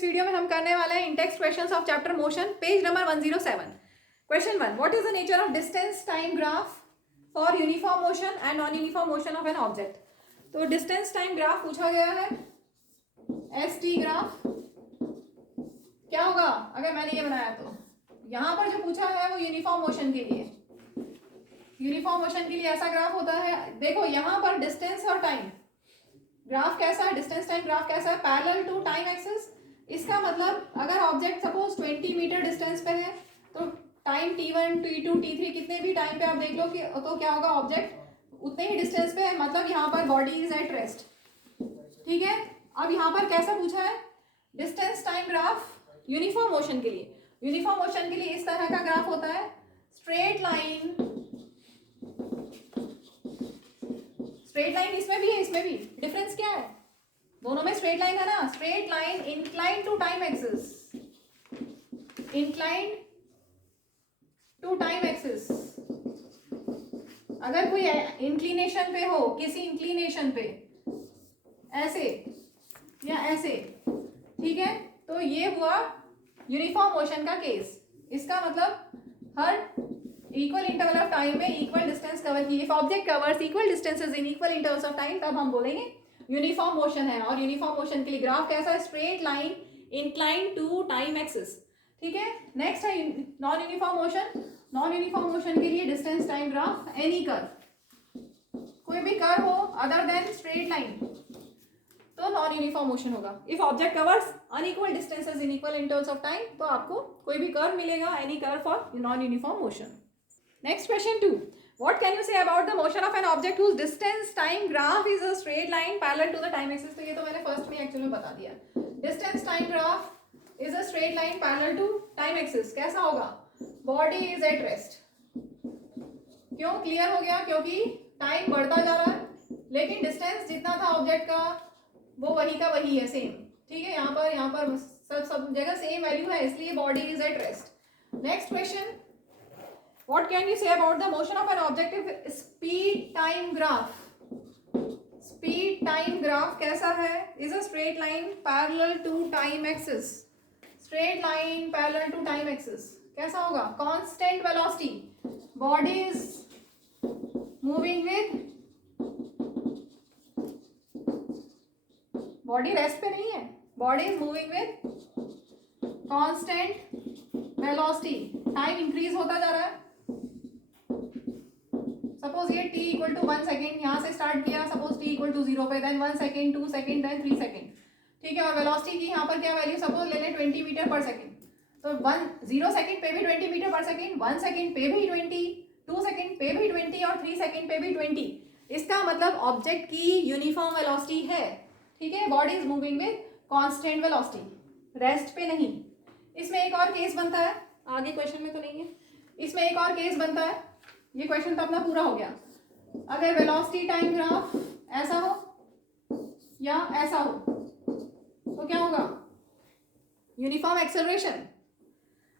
इस वीडियो में हम करने वाले हैं in-text questions of chapter motion, page number 107। Question 1, what is the nature of distance time graph for uniform motion and non uniform motion of an object. तो distance time graph पूछा गया है, एस टी ग्राफ क्या होगा अगर मैंने ये बनाया तो। यहाँ पर जो पूछा है वो यूनिफॉर्म मोशन के लिए, यूनिफॉर्म मोशन के लिए ऐसा ग्राफ होता है। देखो यहाँ पर डिस्टेंस और टाइम ग्राफ कैसा है, डिस्टेंस टाइम ग्राफ कैसा है, पैरेलल टू टाइम एक्सिस। इसका मतलब अगर ऑब्जेक्ट सपोज 20 मीटर डिस्टेंस पे है तो टाइम t1 t2 t3 कितने भी टाइम पे आप देख लो कि तो क्या होगा, ऑब्जेक्ट उतने ही डिस्टेंस पे है, मतलब यहाँ पर बॉडी इज एट रेस्ट। ठीक है, अब यहाँ पर कैसा पूछा है, distance time graph uniform motion के लिए। यूनिफॉर्म मोशन के लिए इस तरह का ग्राफ होता है, स्ट्रेट लाइन, स्ट्रेट लाइन इसमें भी है, इसमें भी। डिफरेंस क्या है, दोनों में स्ट्रेट लाइन है ना। Straight line incline to time axis, incline to time axis. अगर कोई इंक्लिनेशन पे हो, किसी इंक्लिनेशन पे ऐसे या ऐसे, ठीक है, तो ये हुआ यूनिफॉर्म मोशन का केस। इसका मतलब हर इक्वल इंटरवल ऑफ टाइम में इक्वल डिस्टेंस कवर की। If object covers equal distances in equal intervals of time, तब हम बोलेंगे यूनिफॉर्म मोशन है। और यूनिफॉर्म मोशन के लिए ग्राफ कैसा है, straight line incline to time axis. ठीक है, नेक्स्ट है non uniform motion. Non uniform motion के लिए distance time graph any curve, कोई भी कर्व हो अदर देन स्ट्रेट लाइन तो नॉन यूनिफॉर्म मोशन होगा। If object covers unequal distances in equal intervals of time, तो आपको कोई भी कर्व मिलेगा, any curve for non uniform motion. Next question 2. What can you say about the motion of an object whose distance time graph is a straight line parallel to the time axis? तो ये तो मैंने first में actually बता दिया। Distance time graph is a straight line parallel to time axis। कैसा होगा, body is at rest। क्यों क्लियर हो गया, क्योंकि टाइम बढ़ता जा रहा है लेकिन डिस्टेंस जितना था ऑब्जेक्ट का वो वही का वही है, सेम। ठीक है, यहाँ पर सब जगह सेम वैल्यू है, इसलिए body is at rest. Next question, what can you say about the motion of an object if speed time graph? Speed time graph कैसा है, is a straight line parallel to time axis। straight line parallel to time axis कैसा होगा, constant velocity, body is moving with, body rest पे नहीं है, body is moving with constant velocity। time increase होता जा रहा है। सपोज ये t इक्वल टू 1 सेकेंड यहाँ से स्टार्ट किया, सपोज t इक्वल टू 0 पे, then 1 second, 2 second, then 3 second. ठीक है, और वेलोसिटी की यहाँ पर क्या वैल्यू, सपोज ले लें 20 मीटर पर सेकेंड। तो 0 सेकेंड पे भी 20 मीटर पर सेकेंड, 1 सेकेंड पे भी 20, 2 सेकेंड पे भी 20 और 3 सेकेंड पे भी 20। इसका मतलब ऑब्जेक्ट की यूनिफॉर्म वेलोसिटी है। ठीक है, body is moving with constant velocity, rest पे नहीं। इसमें एक और केस बनता है, आगे क्वेश्चन में तो नहीं है, इसमें एक और केस बनता है। ये क्वेश्चन तो अपना पूरा हो गया। अगर वेलोसिटी टाइम ग्राफ ऐसा हो या ऐसा हो तो क्या होगा, यूनिफॉर्म एक्सेलरेशन,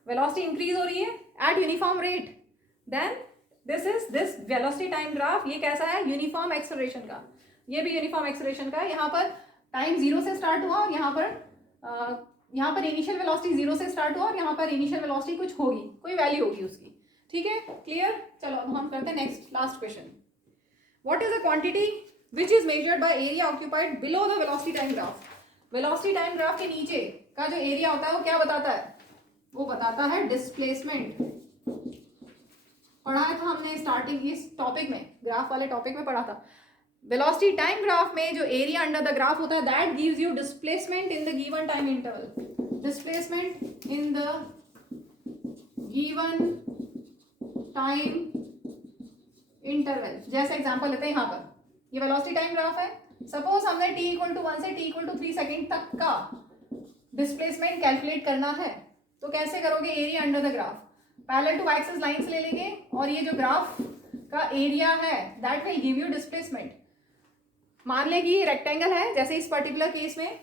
वेलोसिटी इंक्रीज हो रही है at uniform rate, then this velocity time graph ये कैसा है, यूनिफॉर्म एक्सेलरेशन का। ये भी यूनिफॉर्म एक्सेलरेशन का। यहाँ पर टाइम 0 से स्टार्ट हुआ और यहाँ पर इनिशियल वेलोसिटी 0 से स्टार्ट हुआ और यहाँ पर इनिशियल वेलोसिटी कुछ होगी, कोई वैल्यू होगी उसकी। ठीक है, क्लियर। चलो अब हम करते हैं next last question. What is the quantity which is measured by area occupied below the velocity time graph. Velocity time graph के नीचे का जो एरिया होता है वो क्या बताता है, वो बताता है डिस्प्लेसमेंट। पढ़ा था हमने स्टार्टिंग इस टॉपिक में, ग्राफ वाले टॉपिक में पढ़ा था। वेलोसिटी टाइम ग्राफ में जो एरिया अंडर द ग्राफ होता है, that gives you displacement in the given time interval. Displacement in the given time interval. जैसे एग्जांपल लेते हैं, यहाँ पर ये वेलोसिटी टाइम ग्राफ है। सपोज हमने t इक्वल टू 1 से t इक्वल टू 3 सेकेंड तक का डिस्प्लेसमेंट कैलकुलेट करना है, तो कैसे करोगे, area under the graph, parallel to axis lines ले लेंगे और ये जो ग्राफ का एरिया है that will give you displacement. मान ले कि रेक्टेंगल है, जैसे इस पर्टिकुलर केस में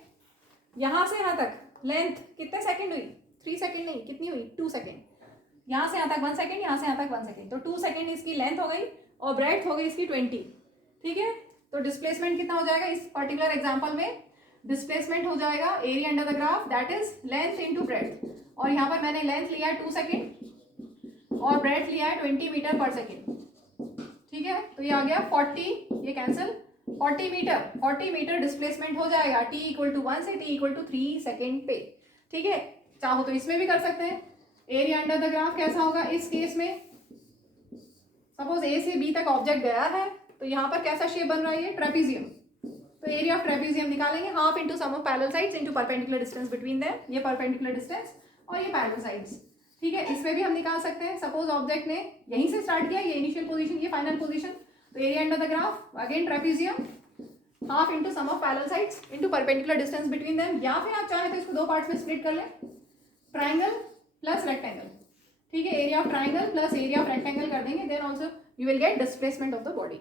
यहाँ से यहाँ तक लेंथ कितने सेकेंड हुई, 3 सेकेंड नहीं, कितनी हुई, 2 सेकेंड। यहाँ से यहाँ तक 1 सेकेंड, यहाँ से यहाँ तक 1 सेकेंड, तो 2 सेकेंड इसकी लेंथ हो गई और ब्रेड्थ हो गई इसकी 20। ठीक है, तो डिस्प्लेसमेंट कितना हो जाएगा इस पर्टिकुलर एग्जांपल में, डिस्प्लेसमेंट हो जाएगा area under the graph that is length into breadth, और यहाँ पर मैंने लेंथ लिया है 2 सेकेंड और ब्रेड्थ लिया है 20 मीटर पर सेकेंड। ठीक है, तो ये आ गया 40, ये कैंसिल, 40 मीटर डिस्प्लेसमेंट हो जाएगा t इक्वल टू 1 से t इक्वल टू 3 सेकेंड पे। ठीक है, चाहो तो इसमें भी कर सकते हैं। एरिया अंडर द ग्राफ कैसा होगा इस केस में, सपोज ए से बी तक ऑब्जेक्ट गया है, तो यहाँ पर कैसा शेप बन रहा है, ये ट्रेपीजियम, तो एरिया ऑफ ट्रेपीजियम निकालेंगे half into sum of parallel sides into perpendicular distance between them, ये परपेंडिकुलर डिस्टेंस और ये पैरेलल साइड्स। ठीक है, इसमें भी हम निकाल सकते हैं, सपोज ऑब्जेक्ट ने यहीं से स्टार्ट किया, ये इनिशियल पोजीशन, ये फाइनल पोजीशन, तो area under the graph again trapezium half into sum of parallel sides into perpendicular distance between them, या फिर आप चाहें तो इसको 2 पार्ट्स में स्प्लिट कर लें, ट्राइंगल प्लस रेक्टेंगल। ठीक है, area of triangle plus area of rectangle कर देंगे, then also you will get displacement of the body.